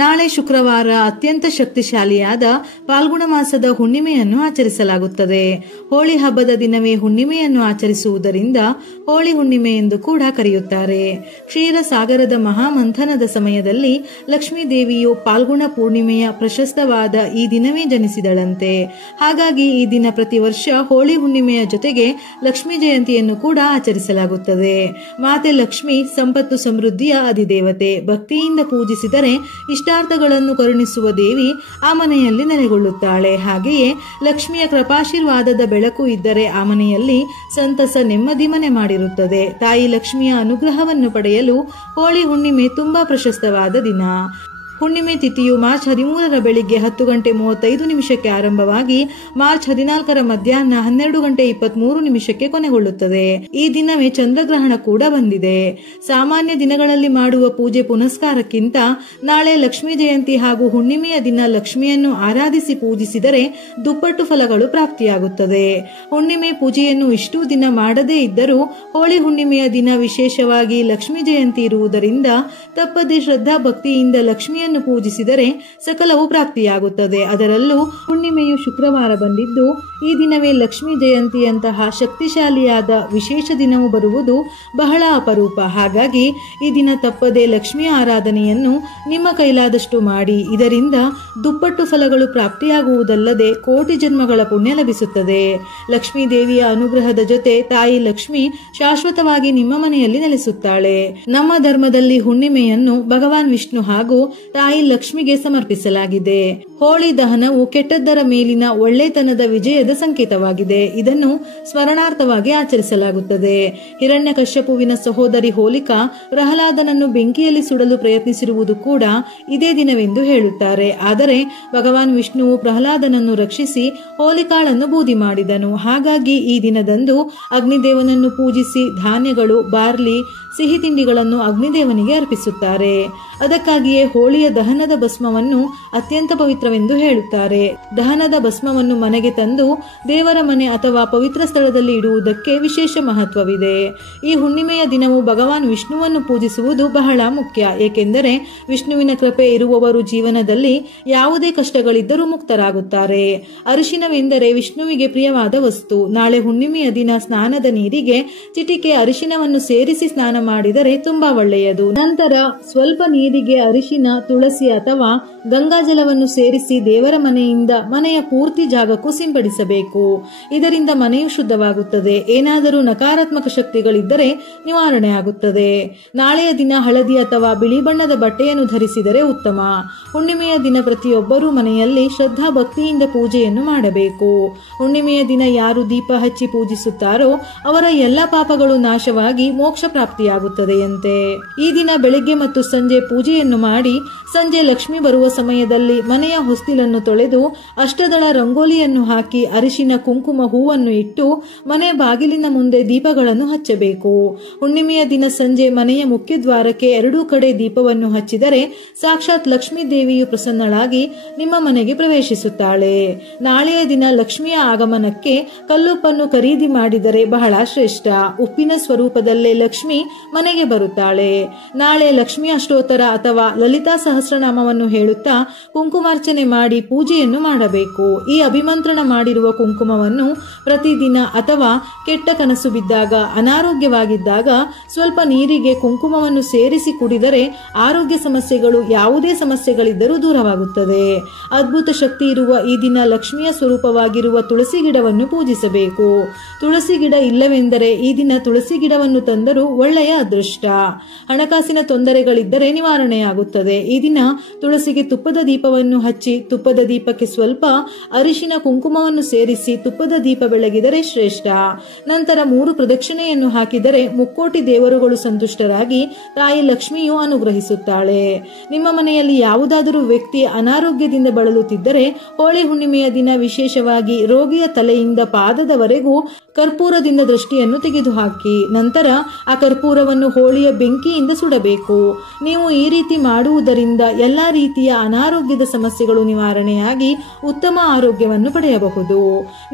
ನಾಳೆ ಶುಕ್ರವಾರ ಅತ್ಯಂತ ಶಕ್ತಿಶಾಲಿಯಾದ ಫಾಲ್ಗುಣ ಮಾಸದ ಹುಣ್ಣಿಮೆಯನ್ನು ಆಚರಿಸಲಾಗುತ್ತದೆ. ಹೋಳಿ ಹಬ್ಬದ ದಿನವೇ ಹುಣ್ಣಿಮೆಯನ್ನು ಆಚರಿಸುವುದರಿಂದ ಹೋಳಿ ಹುಣ್ಣಿಮೆ ಎಂದು ಕೂಡ ಕರೆಯುತ್ತಾರೆ. ಕ್ಷೀರ ಸಾಗರದ ಮಹಾಮಂಥನದ ಸಮಯದಲ್ಲಿ ಲಕ್ಷ್ಮೀ ದೇವಿಯು ಫಾಲ್ಗುಣ ಪೂರ್ಣಿಮೆಯ ಪ್ರಶಸ್ತವಾದ ಈ ದಿನವೇ ಜನಿಸಿದಳಂತೆ. ಹಾಗಾಗಿ ಈ ದಿನ ಪ್ರತಿ ವರ್ಷ ಹೋಳಿ ಹುಣ್ಣಿಮೆಯ ಜೊತೆಗೆ ಲಕ್ಷ್ಮೀ ಜಯಂತಿಯನ್ನು ಕೂಡ ಆಚರಿಸಲಾಗುತ್ತದೆ. ಮಾತೆ ಲಕ್ಷ್ಮಿ ಸಂಪತ್ತು ಸಮೃದ್ಧಿಯ ಅಧಿದೇವತೆ. ಭಕ್ತಿಯಿಂದ ಪೂಜಿಸಿದರೆ ಇಷ್ಟಾರ್ಥಗಳನ್ನು ಕರುಣಿಸುವ ದೇವಿ ಆ ಮನೆಯಲ್ಲಿ ನೆಲೆಗೊಳ್ಳುತ್ತಾಳೆ. ಹಾಗೆಯೇ ಲಕ್ಷ್ಮಿಯ ಕೃಪಾಶೀರ್ವಾದದ ಬೆಳಕು ಇದ್ದರೆ ಆ ಮನೆಯಲ್ಲಿ ಸಂತಸ ನೆಮ್ಮದಿ ಮನೆ ಮಾಡಿರುತ್ತದೆ. ತಾಯಿ ಲಕ್ಷ್ಮಿಯ ಅನುಗ್ರಹವನ್ನು ಪಡೆಯಲು ಹೋಳಿ ಹುಣ್ಣಿಮೆ ತುಂಬಾ ಪ್ರಶಸ್ತವಾದ ದಿನ. ಹುಣ್ಣಿಮೆ ತಿಥಿಯು ಮಾರ್ಚ್ 13ರ ಬೆಳಿಗ್ಗೆ 10:35 ಆರಂಭವಾಗಿ ಮಾರ್ಚ್ 14ರ ಮಧ್ಯಾಹ್ನ 12:23 ಕೊನೆಗೊಳ್ಳುತ್ತದೆ. ಈ ದಿನವೇ ಚಂದ್ರಗ್ರಹಣ ಕೂಡ ಬಂದಿದೆ. ಸಾಮಾನ್ಯ ದಿನಗಳಲ್ಲಿ ಮಾಡುವ ಪೂಜೆ ಪುನಸ್ಕಾರಕ್ಕಿಂತ ನಾಳೆ ಲಕ್ಷ್ಮೀ ಜಯಂತಿ ಹಾಗೂ ಹುಣ್ಣಿಮೆಯ ದಿನ ಲಕ್ಷ್ಮಿಯನ್ನು ಆರಾಧಿಸಿ ಪೂಜಿಸಿದರೆ ದುಪ್ಪಟ್ಟು ಫಲಗಳು ಪ್ರಾಪ್ತಿಯಾಗುತ್ತದೆ. ಹುಣ್ಣಿಮೆ ಪೂಜೆಯನ್ನು ಇಷ್ಟೂ ದಿನ ಮಾಡದೇ ಇದ್ದರೂ ಹೋಳಿ ಹುಣ್ಣಿಮೆಯ ದಿನ ವಿಶೇಷವಾಗಿ ಲಕ್ಷ್ಮೀ ಜಯಂತಿ ಇರುವುದರಿಂದ ತಪ್ಪದೆ ಶ್ರದ್ಧಾ ಭಕ್ತಿಯಿಂದ ಲಕ್ಷ್ಮಿಯನ್ನು ಪೂಜಿಸಿದರೆ ಸಕಲವು ಪ್ರಾಪ್ತಿಯಾಗುತ್ತದೆ. ಅದರಲ್ಲೂ ಹುಣ್ಣಿಮೆಯು ಶುಕ್ರವಾರ ಬಂದಿದ್ದು ಈ ದಿನವೇ ಲಕ್ಷ್ಮೀ ಜಯಂತಿಯಂತಹ ಶಕ್ತಿಶಾಲಿಯಾದ ವಿಶೇಷ ದಿನವು ಬರುವುದು ಬಹಳ ಅಪರೂಪ. ಹಾಗಾಗಿ ಈ ದಿನ ತಪ್ಪದೆ ಲಕ್ಷ್ಮಿಯ ಆರಾಧನೆಯನ್ನು ನಿಮ್ಮ ಕೈಲಾದಷ್ಟು ಮಾಡಿ. ಇದರಿಂದ ದುಪ್ಪಟ್ಟು ಫಲಗಳು ಪ್ರಾಪ್ತಿಯಾಗುವುದಲ್ಲದೆ ಕೋಟಿ ಜನ್ಮಗಳ ಪುಣ್ಯ ಲಭಿಸುತ್ತದೆ. ಲಕ್ಷ್ಮೀ ದೇವಿಯ ಅನುಗ್ರಹದ ಜೊತೆ ತಾಯಿ ಲಕ್ಷ್ಮಿ ಶಾಶ್ವತವಾಗಿ ನಿಮ್ಮ ಮನೆಯಲ್ಲಿ ನೆಲೆಸುತ್ತಾಳೆ. ನಮ್ಮ ಧರ್ಮದಲ್ಲಿ ಹುಣ್ಣಿಮೆಯನ್ನು ಭಗವಾನ್ ವಿಷ್ಣು ಹಾಗೂ ತಾಯಿ ಲಕ್ಷ್ಮಿಗೆ ಸಮರ್ಪಿಸಲಾಗಿದೆ. ಹೋಳಿ ದಹನವು ಕೆಟ್ಟದ್ದರ ಮೇಲಿನ ಒಳ್ಳೆತನದ ವಿಜಯದ ಸಂಕೇತವಾಗಿದೆ. ಇದನ್ನು ಸ್ಮರಣಾರ್ಥವಾಗಿ ಆಚರಿಸಲಾಗುತ್ತದೆ. ಹಿರಣ್ಯಕಶ್ಯಪುವಿನ ಸಹೋದರಿ ಹೋಲಿಕಾ ಪ್ರಹ್ಲಾದನನ್ನು ಬೆಂಕಿಯಲ್ಲಿ ಸುಡಲು ಪ್ರಯತ್ನಿಸಿರುವುದು ಕೂಡ ಇದೇ ದಿನವೆಂದು ಹೇಳುತ್ತಾರೆ. ಆದರೆ ಭಗವಾನ್ ವಿಷ್ಣುವು ಪ್ರಹ್ಲಾದನನ್ನು ರಕ್ಷಿಸಿ ಹೋಲಿಕಾಳನ್ನು ಬೂದಿ ಮಾಡಿದನು. ಹಾಗಾಗಿ ಈ ದಿನದಂದು ಅಗ್ನಿದೇವನನ್ನು ಪೂಜಿಸಿ ಧಾನ್ಯಗಳು, ಬಾರ್ಲಿ, ಸಿಹಿ ತಿಂಡಿಗಳನ್ನು ಅಗ್ನಿದೇವನಿಗೆ ಅರ್ಪಿಸುತ್ತಾರೆ. ಅದಕ್ಕಾಗಿಯೇ ಹೋಳಿಯ ದಹನದ ಭಸ್ಮವನ್ನು ಅತ್ಯಂತ ಪವಿತ್ರವೆಂದು ಹೇಳುತ್ತಾರೆ. ದಹನದ ಭಸ್ಮವನ್ನು ಮನೆಗೆ ತಂದು ದೇವರ ಮನೆ ಅಥವಾ ಪವಿತ್ರ ಸ್ಥಳದಲ್ಲಿ ಇಡುವುದಕ್ಕೆ ವಿಶೇಷ ಮಹತ್ವವಿದೆ. ಈ ಹುಣ್ಣಿಮೆಯ ದಿನವು ಭಗವಾನ್ ವಿಷ್ಣುವನ್ನು ಪೂಜಿಸುವುದು ಬಹಳ ಮುಖ್ಯ. ಏಕೆಂದರೆ ವಿಷ್ಣುವಿನ ಕೃಪೆ ಇರುವವರು ಜೀವನದಲ್ಲಿ ಯಾವುದೇ ಕಷ್ಟಗಳಿದ್ದರೂ ಮುಕ್ತರಾಗುತ್ತಾರೆ. ಅರಿಶಿನವೆಂದರೆ ವಿಷ್ಣುವಿಗೆ ಪ್ರಿಯವಾದ ವಸ್ತು. ನಾಳೆ ಹುಣ್ಣಿಮೆಯ ದಿನ ಸ್ನಾನದ ನೀರಿಗೆ ಚಿಟಿಕೆ ಅರಿಶಿನವನ್ನು ಸೇರಿಸಿ ಸ್ನಾನ ಮಾಡಿದರೆ ತುಂಬಾ ಒಳ್ಳೆಯದು. ನಂತರ ಸ್ವಲ್ಪ ನೀರಿಗೆ ಅರಿಶಿನ, ತುಳಸಿ ಅಥವಾ ಗಂಗಾಜಲವನ್ನು ಸೇರಿಸಿ ದೇವರ ಮನೆಯಿಂದ ಮನೆಯ ಪೂರ್ತಿ ಜಾಗಕ್ಕೂ ಸಿಂಪಡಿಸಬೇಕು. ಇದರಿಂದ ಮನೆಯು ಶುದ್ಧವಾಗುತ್ತದೆ. ಏನಾದರೂ ನಕಾರಾತ್ಮಕ ಶಕ್ತಿಗಳಿದ್ದರೆ ನಿವಾರಣೆ ಆಗುತ್ತದೆ. ನಾಳೆಯ ದಿನ ಹಳದಿ ಅಥವಾ ಬಿಳಿ ಬಣ್ಣದ ಬಟ್ಟೆಯನ್ನು ಧರಿಸಿದರೆ ಉತ್ತಮ. ಹುಣ್ಣಿಮೆಯ ದಿನ ಪ್ರತಿಯೊಬ್ಬರೂ ಮನೆಯಲ್ಲಿ ಶ್ರದ್ಧಾ ಭಕ್ತಿಯಿಂದ ಪೂಜೆಯನ್ನು ಮಾಡಬೇಕು. ಹುಣ್ಣಿಮೆಯ ದಿನ ಯಾರು ದೀಪ ಹಚ್ಚಿ ಪೂಜಿಸುತ್ತಾರೋ ಅವರ ಎಲ್ಲ ಪಾಪಗಳು ನಾಶವಾಗಿ ಮೋಕ್ಷ ಪ್ರಾಪ್ತಿಯಾಗುತ್ತದೆಯಂತೆ. ಈ ದಿನ ಬೆಳಿಗ್ಗೆ ಮತ್ತು ಸಂಜೆ ಪೂಜೆಯನ್ನು ಮಾಡಿ ಸಂಜೆ ಲಕ್ಷ್ಮಿ ಬರುವ ಸಮಯದಲ್ಲಿ ಮನೆಯ ಹೊಸ್ತಿಲನ್ನು ತೊಳೆದು ಅಷ್ಟದಳ ರಂಗೋಲಿಯನ್ನು ಹಾಕಿ ಅರಿಶಿನ, ಕುಂಕುಮ, ಹೂವನ್ನು ಇಟ್ಟು ಮನೆ ಬಾಗಿಲಿನ ಮುಂದೆ ದೀಪಗಳನ್ನು ಹಚ್ಚಬೇಕು. ಹುಣ್ಣಿಮೆಯ ದಿನ ಸಂಜೆ ಮನೆಯ ಮುಖ್ಯ ದ್ವಾರಕ್ಕೆ ಎರಡೂ ಕಡೆ ದೀಪವನ್ನು ಹಚ್ಚಿದರೆ ಸಾಕ್ಷಾತ್ ಲಕ್ಷ್ಮೀ ದೇವಿಯು ಪ್ರಸನ್ನಳಾಗಿ ನಿಮ್ಮ ಮನೆಗೆ ಪ್ರವೇಶಿಸುತ್ತಾಳೆ. ನಾಳೆಯ ದಿನ ಲಕ್ಷ್ಮಿಯ ಆಗಮನಕ್ಕೆ ಕಲ್ಲುಪ್ಪನ್ನು ಖರೀದಿ ಮಾಡಿದರೆ ಬಹಳ ಶ್ರೇಷ್ಠ. ಉಪ್ಪಿನ ಸ್ವರೂಪದಲ್ಲೇ ಲಕ್ಷ್ಮಿ ಮನೆಗೆ ಬರುತ್ತಾಳೆ. ನಾಳೆ ಲಕ್ಷ್ಮಿ ಅಷ್ಟೋತ್ತರ ಅಥವಾ ಲಲಿತಾ ಸಹಸ್ರನಾಮವನ್ನು ಹೇಳುತ್ತಾ ಕುಂಕುಮಾರ್ಚನೆ ಮಾಡಿ ಪೂಜೆಯನ್ನು ಮಾಡಬೇಕು. ಈ ಅಭಿಮಂತ್ರಣ ಮಾಡಿರುವ ಕುಂಕುಮವನ್ನು ಪ್ರತಿದಿನ ಅಥವಾ ಕೆಟ್ಟ ಕನಸು ಬಿದ್ದಾಗ, ಅನಾರೋಗ್ಯವಾಗಿದ್ದಾಗ ಸ್ವಲ್ಪ ನೀರಿಗೆ ಕುಂಕುಮವನ್ನು ಸೇರಿಸಿ ಕುಡಿದರೆ ಆರೋಗ್ಯ ಸಮಸ್ಯೆಗಳು, ಯಾವುದೇ ಸಮಸ್ಯೆಗಳಿದ್ದರೂ ದೂರವಾಗುತ್ತದೆ. ಅದ್ಭುತ ಶಕ್ತಿ ಇರುವ ಈ ದಿನ ಲಕ್ಷ್ಮಿಯ ಸ್ವರೂಪವಾಗಿರುವ ತುಳಸಿ ಗಿಡವನ್ನು ಪೂಜಿಸಬೇಕು. ತುಳಸಿ ಗಿಡ ಇಲ್ಲವೆಂದರೆ ಈ ದಿನ ತುಳಸಿ ಗಿಡವನ್ನು ತಂದರೂ ಒಳ್ಳೆಯ ಅದೃಷ್ಟ. ಹಣಕಾಸಿನ ತೊಂದರೆಗಳಿದ್ದರೆ ನಿವಾರಣೆಯಾಗುತ್ತದೆ. ಈ ದಿನ ತುಳಸಿಗೆ ತುಪ್ಪದ ದೀಪವನ್ನು ಹಚ್ಚಿ ತುಪ್ಪದ ದೀಪಕ್ಕೆ ಸ್ವಲ್ಪ ಅರಿಶಿನ, ಕುಂಕುಮವನ್ನು ಸೇರಿಸಿ ತುಪ್ಪದ ದೀಪ ಬೆಳಗಿದರೆ ಶ್ರೇಷ್ಠ. ನಂತರ 3 ಪ್ರದಕ್ಷಿಣೆಯನ್ನು ಹಾಕಿದರೆ ಮುಕ್ಕೋಟಿ ದೇವರುಗಳು ಸಂತುಷ್ಟರಾಗಿ ತಾಯಿ ಲಕ್ಷ್ಮಿಯು ಅನುಗ್ರಹಿಸುತ್ತಾಳೆ. ನಿಮ್ಮ ಮನೆಯಲ್ಲಿ ಯಾವುದಾದರೂ ವ್ಯಕ್ತಿ ಅನಾರೋಗ್ಯದಿಂದ ಬಳಲುತ್ತಿದ್ದರೆ ಹೋಳಿ ಹುಣ್ಣಿಮೆಯ ದಿನ ವಿಶೇಷವಾಗಿ ರೋಗಿಯ ತಲೆಯಿಂದ ಪಾದದವರೆಗೂ ಕರ್ಪೂರದಿಂದ ದೃಷ್ಟಿಯನ್ನು ತೆಗೆದುಹಾಕಿ ನಂತರ ಆ ಕರ್ಪೂರವನ್ನು ಹೋಳಿಯ ಬೆಂಕಿಯಿಂದ ಸುಡಬೇಕು. ನೀವು ಈ ರೀತಿ ಮಾಡುವುದರಿಂದ ಎಲ್ಲಾ ರೀತಿಯ ಅನಾರೋಗ್ಯದ ಸಮಸ್ಯೆಗಳು ನಿವಾರಣೆಯಾಗಿ ಉತ್ತಮ ಆರೋಗ್ಯವನ್ನು ಪಡೆಯಬಹುದು.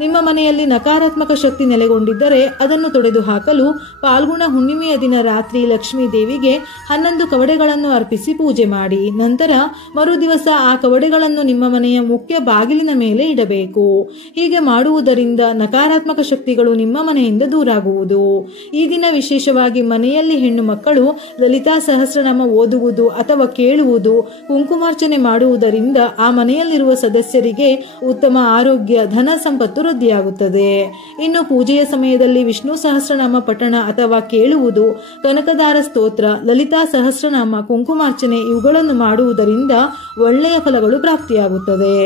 ನಿಮ್ಮ ಮನೆಯಲ್ಲಿ ನಕಾರಾತ್ಮಕ ಶಕ್ತಿ ನೆಲೆಗೊಂಡಿದ್ದರೆ ಅದನ್ನು ತೊಡೆದು ಹಾಕಲು ಪಾಲ್ಗುಣ ಹುಣ್ಣಿಮೆಯ ದಿನ ರಾತ್ರಿ ಲಕ್ಷ್ಮೀ ದೇವಿಗೆ 11 ಕವಡೆಗಳನ್ನು ಅರ್ಪಿಸಿ ಪೂಜೆ ಮಾಡಿ. ನಂತರ ಮರುದಿವಸ ಆ ಕವಡೆಗಳನ್ನು ನಿಮ್ಮ ಮನೆಯ ಮುಖ್ಯ ಬಾಗಿಲಿನ ಮೇಲೆ ಇಡಬೇಕು. ಹೀಗೆ ಮಾಡುವುದರಿಂದ ನಕಾರಾತ್ಮಕ ಶಕ್ತಿಗಳು ನಿಮ್ಮ ಮನೆಯಿಂದ ದೂರಾಗುವುದು. ಈ ದಿನ ವಿಶೇಷವಾಗಿ ಮನೆಯಲ್ಲಿ ಹೆಣ್ಣು ಮಕ್ಕಳು ಲಲಿತಾ ಸಹಸ್ರನಾಮ ಓದುವುದು ಅಥವಾ ಕೇಳುವುದು, ಕುಂಕುಮಾರ್ಚನೆ ಮಾಡುವುದರಿಂದ ಆ ಮನೆಯಲ್ಲಿರುವ ಸದಸ್ಯರಿಗೆ ಉತ್ತಮ ಆರೋಗ್ಯ, ಧನ ಸಂಪತ್ತು ವೃದ್ಧಿಯಾಗುತ್ತದೆ. ಇನ್ನು ಪೂಜೆಯ ಸಮಯದಲ್ಲಿ ವಿಷ್ಣು ಸಹಸ್ರನಾಮ ಪಠಣ ಅಥವಾ ಕೇಳುವುದು, ಕನಕದಾರ ಸ್ತೋತ್ರ, ಲಲಿತಾ ಸಹಸ್ರನಾಮ, ಕುಂಕುಮಾರ್ಚನೆ ಇವುಗಳನ್ನು ಮಾಡುವುದರಿಂದ ಒಳ್ಳೆಯ ಫಲಗಳು ಪ್ರಾಪ್ತಿಯಾಗುತ್ತದೆ.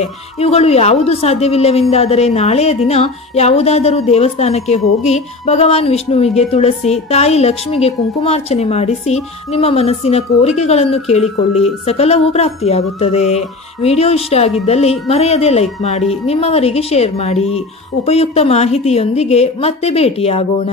ಇವುಗಳು ಯಾವುದು ಸಾಧ್ಯವಿಲ್ಲವೆಂದಾದರೆ ನಾಳೆಯ ದಿನ ಯಾವುದಾದರೂ ದೇವಸ್ಥಾನಕ್ಕೆ ಹೋಗಿ ಭಗವಾನ್ ವಿಷ್ಣುವಿಗೆ ತುಳಸಿ, ತಾಯಿ ಲಕ್ಷ್ಮಿಗೆ ಕುಂಕುಮಾರ್ಚನೆ ಮಾಡಿಸಿ ನಿಮ್ಮ ಮನಸ್ಸಿನ ಕೋರಿಕೆಗಳನ್ನು ಕೇಳಿಕೊಳ್ಳಿ, ಸಕಲವೂ ಪ್ರಾಪ್ತಿಯಾಗುತ್ತದೆ. ವಿಡಿಯೋ ಇಷ್ಟ ಆಗಿದ್ದಲ್ಲಿ ಮರೆಯದೆ ಲೈಕ್ ಮಾಡಿ, ನಿಮ್ಮವರಿಗೆ ಶೇರ್ ಮಾಡಿ. ಉಪಯುಕ್ತ ಮಾಹಿತಿಯೊಂದಿಗೆ ಮತ್ತೆ ಭೇಟಿಯಾಗೋಣ.